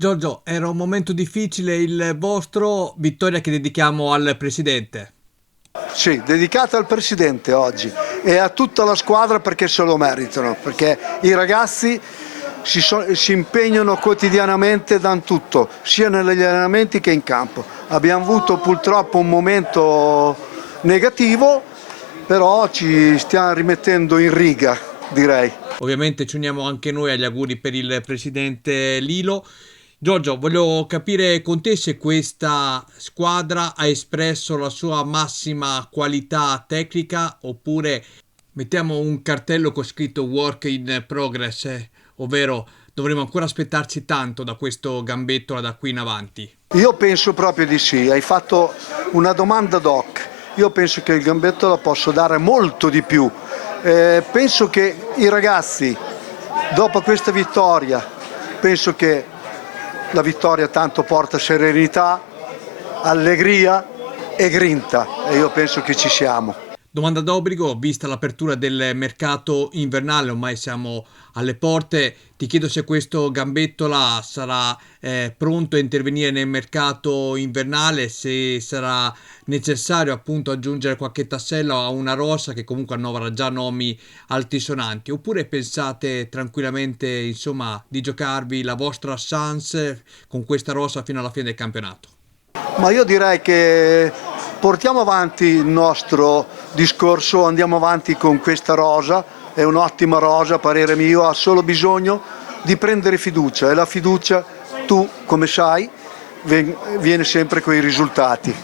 Giorgio, era un momento difficile il vostro, vittoria che dedichiamo al presidente. Sì, dedicata al Presidente oggi e a tutta la squadra perché se lo meritano, perché i ragazzi si impegnano quotidianamente, danno tutto, sia negli allenamenti che in campo. Abbiamo avuto purtroppo un momento negativo, però ci stiamo rimettendo in riga, direi. Ovviamente ci uniamo anche noi agli auguri per il presidente Lilo. Giorgio, voglio capire con te se questa squadra ha espresso la sua massima qualità tecnica oppure mettiamo un cartello con scritto work in progress, ovvero dovremo ancora aspettarci tanto da questo gambetto da qui in avanti. Io penso proprio di sì, hai fatto una domanda doc. Io penso che il gambetto la posso dare molto di più. Penso che i ragazzi, dopo questa vittoria, penso che la vittoria tanto porta serenità, allegria e grinta e io penso che ci siamo. Domanda d'obbligo, vista l'apertura del mercato invernale, ormai siamo alle porte, ti chiedo se questo gambettola sarà pronto a intervenire nel mercato invernale, se sarà necessario appunto aggiungere qualche tassello a una rosa che comunque annovera già nomi altisonanti, oppure pensate tranquillamente insomma di giocarvi la vostra chance con questa rosa fino alla fine del campionato? Ma io direi che portiamo avanti il nostro discorso, andiamo avanti con questa rosa, è un'ottima rosa a parere mio, ha solo bisogno di prendere fiducia e la fiducia tu, come sai, viene sempre con i risultati.